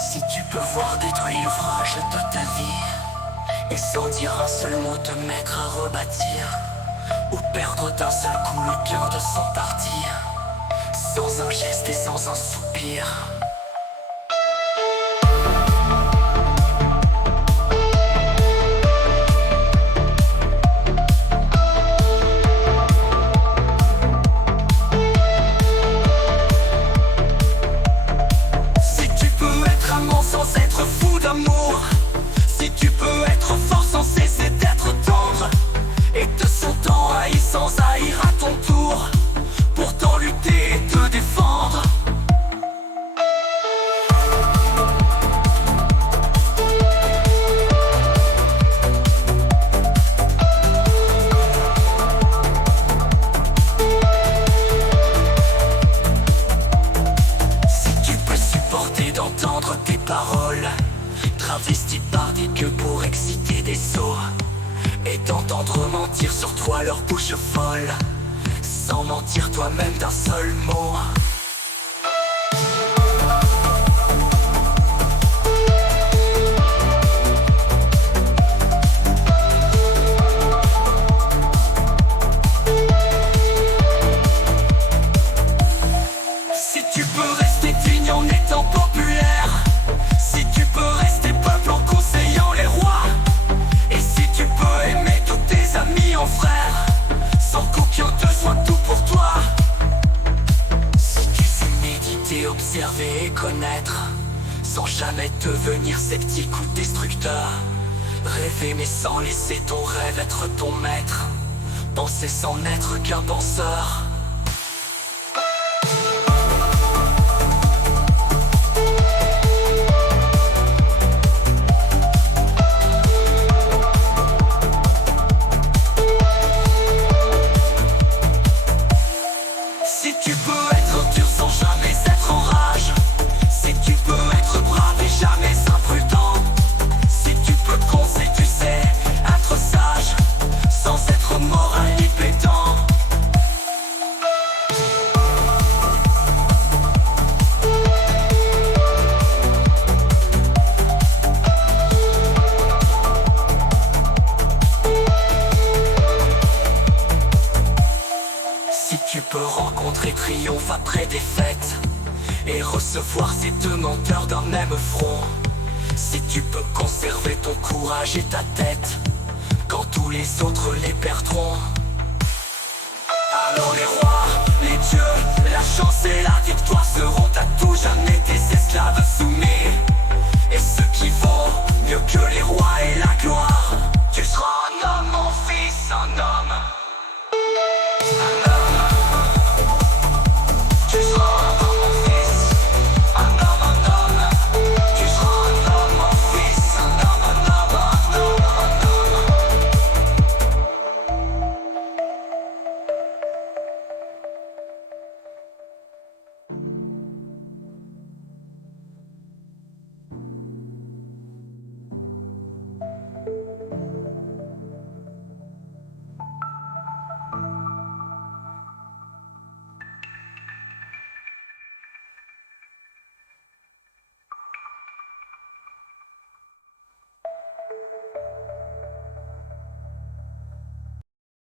Si tu peux voir détruire l'ouvrage de ta vie, et sans dire un seul mot te mettre à rebâtir, ou perdre d'un seul coup le cœur de son parti, sans un geste et sans un soupir. Sans être fou d'amour, si tu peux être fort sans cesser d'être tendre, et te sentant haï sans haïr à ton tour, pourtant lutter et te défendre. Si tu peux supporter d'entendre tes paroles travestis par des gueux pour exciter des sots, et d'entendre mentir sur toi leur bouche folle, sans mentir toi-même d'un seul mot. Si tu peux rester digne en étant populaire, si tu peux rester peuple en conseillant les rois, et si tu peux aimer tous tes amis en frères, sans qu'aucun te soit tout pour toi. Si tu sais méditer, observer et connaître, sans jamais devenir sceptique ou destructeur, rêver mais sans laisser ton rêve être ton maître, penser sans n'être qu'un penseur. Si tu peux être dur sans jamais être en rage, si tu peux être brave et jamais imprudent, si tu peux conseiller, tu sais, être sage, sans être moral ni pédant. Si tu peux rencontrer triomphe après défaite, et recevoir ces deux menteurs d'un même front, si tu peux conserver ton courage et ta tête, quand tous les autres les perdront, alors les rois